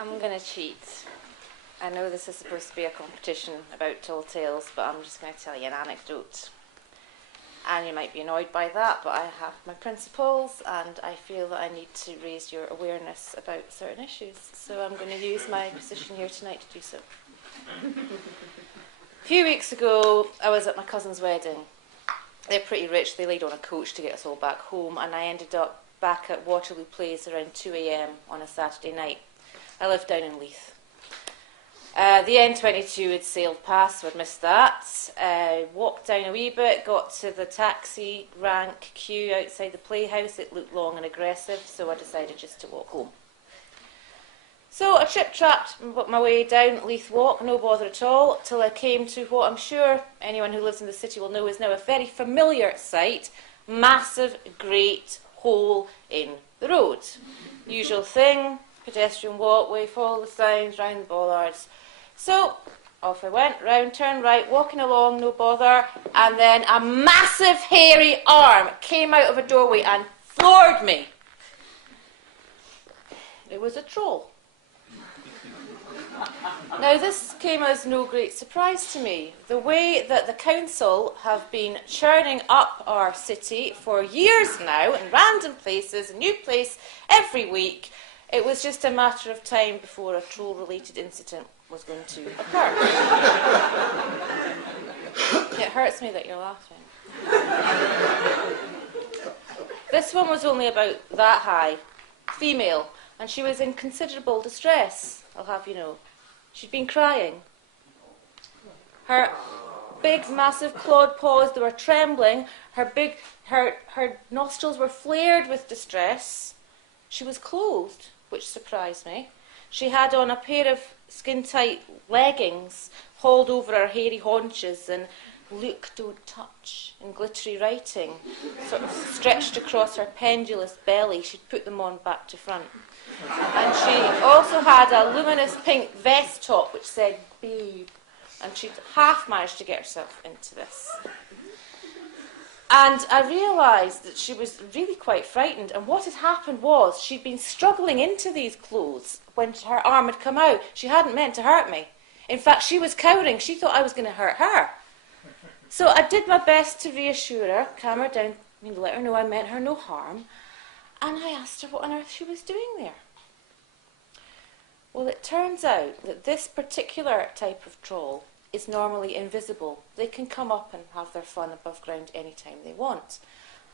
I'm going to cheat. I know this is supposed to be a competition about tall tales, but I'm just going to tell you an anecdote. And you might be annoyed by that, but I have my principles, and I feel that I need to raise your awareness about certain issues. So I'm going to use my position here tonight to do so. A few weeks ago, I was at my cousin's wedding. They're pretty rich. They laid on a coach to get us all back home, and I ended up back at Waterloo Place around 2 a.m. on a Saturday night. I live down in Leith. The N22 had sailed past, so I'd missed that. Walked down a wee bit, got to the taxi rank queue outside the playhouse. It looked long and aggressive, so I decided just to walk home. So I trip-trapped my way down Leith Walk, no bother at all, till I came to what I'm sure anyone who lives in the city will know is now a very familiar sight: massive, great hole in the road. Usual thing. Pedestrian walkway, follow the signs, round the bollards. So off I went, round, turn right, walking along, no bother, and then a massive hairy arm came out of a doorway and floored me. It was a troll. Now this came as no great surprise to me. The way that the council have been churning up our city for years now in random places, a new place every week, it was just a matter of time before a troll-related incident was going to occur. It hurts me that you're laughing. This one was only about that high, female, and she was in considerable distress, I'll have you know. She'd been crying. Her big, massive clawed paws, they were trembling. Her nostrils were flared with distress. She was clothed, which surprised me. She had on a pair of skin-tight leggings hauled over her hairy haunches and "Look, don't touch" in glittery writing, sort of stretched across her pendulous belly. She'd put them on back to front. And she also had a luminous pink vest top which said "Babe," and she'd half managed to get herself into this. And I realised that she was really quite frightened, and what had happened was she'd been struggling into these clothes when her arm had come out. She hadn't meant to hurt me. In fact, she was cowering. She thought I was going to hurt her. So I did my best to reassure her, calm her down, let her know I meant her no harm, and I asked her what on earth she was doing there. Well, it turns out that this particular type of troll is normally invisible. They can come up and have their fun above ground anytime they want.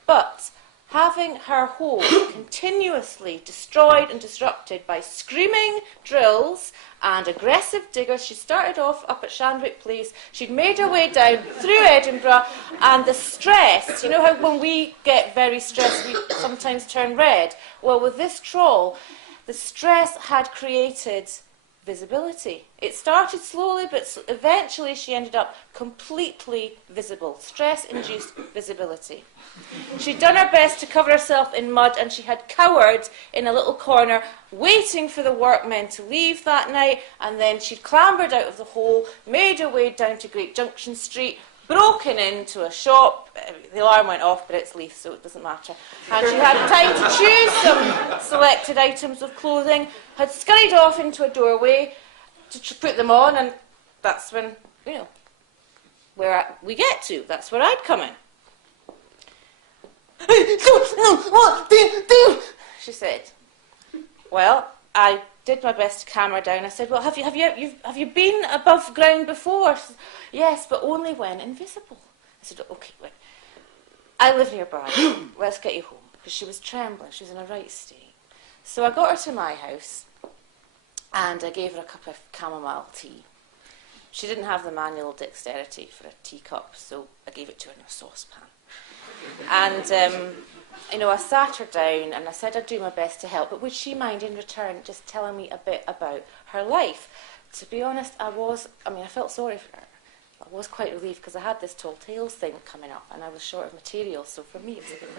But having her hole continuously destroyed and disrupted by screaming drills and aggressive diggers, she started off up at Shandwick Place, she'd made her way down through Edinburgh, and the stress, you know how when we get very stressed we sometimes turn red? Well, with this troll, the stress had created visibility. It started slowly, but eventually she ended up completely visible. Stress-induced visibility. She'd done her best to cover herself in mud, and she had cowered in a little corner, waiting for the workmen to leave that night, and then she'd clambered out of the hole, made her way down to Great Junction Street, broken into a shop. The alarm went off, but it's Leith, so it doesn't matter. And she had time to choose some selected items of clothing, had scurried off into a doorway to put them on, and that's when, where we get to. That's where I'd come in. "No, what do you do?" she said. Well, I did my best to calm her down. I said, "Well, have you been above ground before?" She said, "Yes, but only when invisible." I said, "Okay, wait. I live nearby. Let's get you home." Because she was trembling. She was in a right state. So I got her to my house, and I gave her a cup of chamomile tea. She didn't have the manual dexterity for a teacup, so I gave it to her in a saucepan. And I sat her down and I said I'd do my best to help, but would she mind in return just telling me a bit about her life? To be honest, I felt sorry for her. I was quite relieved because I had this Tall Tales thing coming up and I was short of material, so for me it was a bit of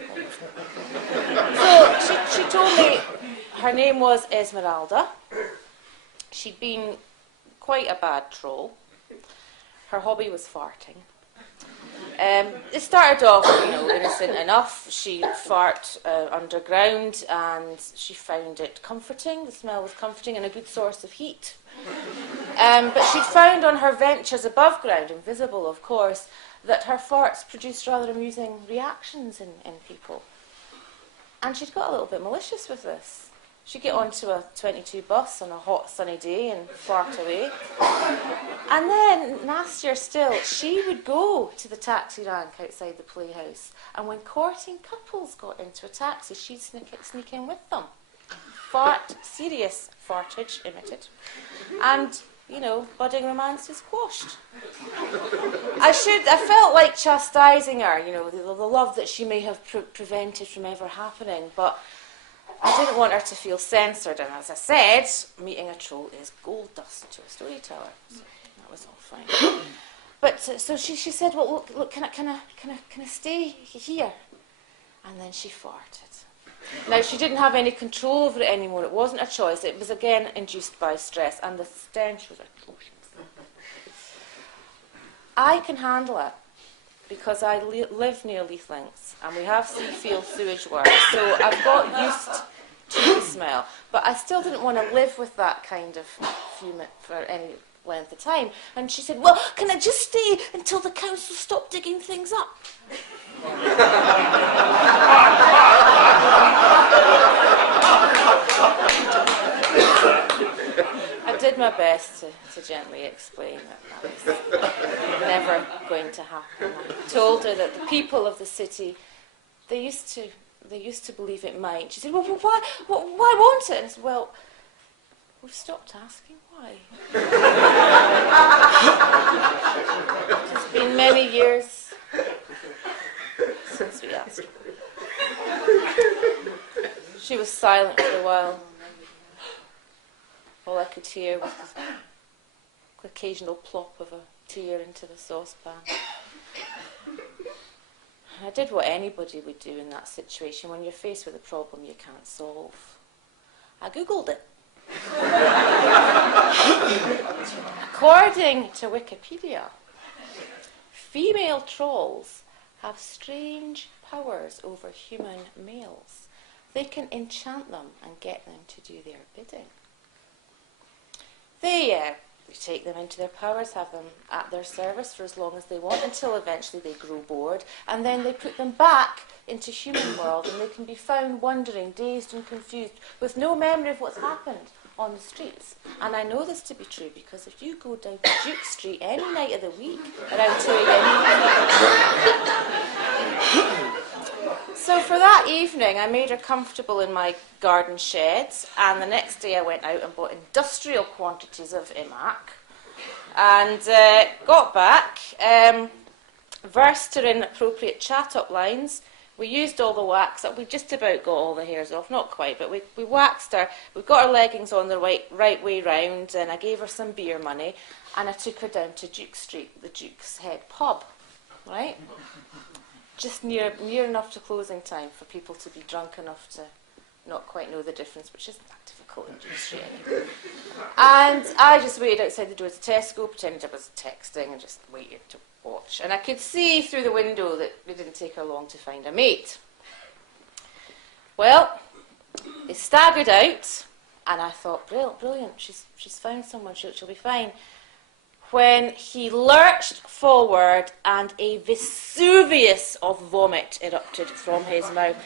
a So she told me her name was Esmeralda. She'd been quite a bad troll. Her hobby was farting. It started off, innocent enough. She'd fart underground, and she found it comforting. The smell was comforting and a good source of heat. But she'd found on her ventures above ground, invisible of course, that her farts produced rather amusing reactions in people. And she'd got a little bit malicious with this. She'd get onto a 22 bus on a hot sunny day and fart away. And then, nastier still, she would go to the taxi rank outside the playhouse, and when courting couples got into a taxi, she'd sneak in with them. Serious fartage emitted. And, budding romance is quashed. I felt like chastising her, the love that she may have prevented from ever happening, but I didn't want her to feel censored, and as I said, meeting a troll is gold dust to a storyteller. So that was all fine. But so she said, "Well, look, can I stay here?" And then she farted. Now she didn't have any control over it anymore. It wasn't a choice. It was again induced by stress, and the stench was atrocious. I can handle it, because I live near Leith Links and we have Seafield sewage works, so I've got used to the smell. But I still didn't want to live with that kind of fume for any length of time. And she said, "Well, can I just stay until the council stop digging things up?" I did my best to gently explain that was never going to happen. I told her that the people of the city, they used to believe it might. She said, "Well, why won't it?" And I said, "Well, we've stopped asking why." It's been many years since we asked. She was silent for a while. All I could hear was the occasional plop of a tear into the saucepan. I did what anybody would do in that situation when you're faced with a problem you can't solve. I Googled it. According to Wikipedia, female trolls have strange powers over human males. They can enchant them and get them to do their bidding. They take them into their powers, have them at their service for as long as they want, until eventually they grow bored, and then they put them back into human world, and they can be found wandering, dazed and confused, with no memory of what's happened on the streets. And I know this to be true, because if you go down to Duke Street any night of the week around 2 a.m. So for that evening, I made her comfortable in my garden sheds, and the next day I went out and bought industrial quantities of imac, and got back, versed her in appropriate chat-up lines. We used all the wax up. We just about got all the hairs off, not quite, but we waxed her. We got her leggings on the right way round, and I gave her some beer money, and I took her down to Duke Street, the Duke's Head pub, right? Just near enough to closing time for people to be drunk enough to not quite know the difference, which isn't that difficult in Duke Street anyway. And I just waited outside the door to Tesco, pretended I was texting, and just waited to watch. And I could see through the window that it didn't take her long to find a mate. Well, they staggered out, and I thought, brilliant, she's found someone, she'll be fine. When he lurched forward and a Vesuvius of vomit erupted from his mouth,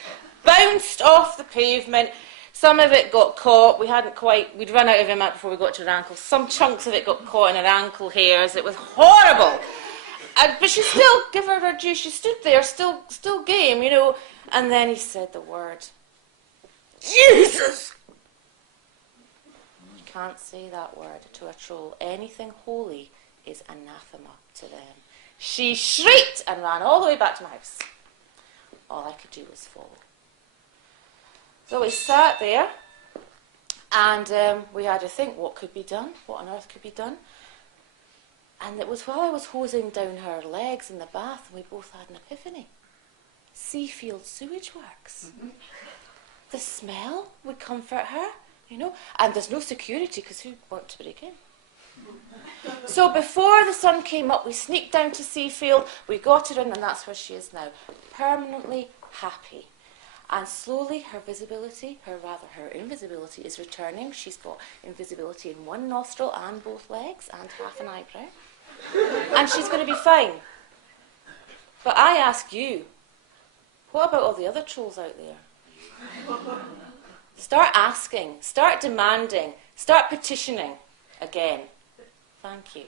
bounced off the pavement. Some of it got caught. We'd run out of him before we got to her ankle. Some chunks of it got caught in her ankle hairs. It was horrible. But she still, give her due, she stood there, still game, And then he said the word, Jesus! Can't say that word to a troll. Anything holy is anathema to them. She shrieked and ran all the way back to my house. All I could do was follow. So we sat there, and we had to think what could be done, what on earth could be done. And it was while I was hosing down her legs in the bath, and we both had an epiphany. Seafield sewage works. Mm-hmm. The smell would comfort her. And there's no security, because who want to break in? So before the sun came up, we sneaked down to Seafield, we got her in, and that's where she is now, permanently happy. And slowly her visibility, her invisibility is returning. She's got invisibility in one nostril and both legs and half an eyebrow. And she's going to be fine. But I ask you, what about all the other trolls out there? Start asking, start demanding, start petitioning again. Thank you.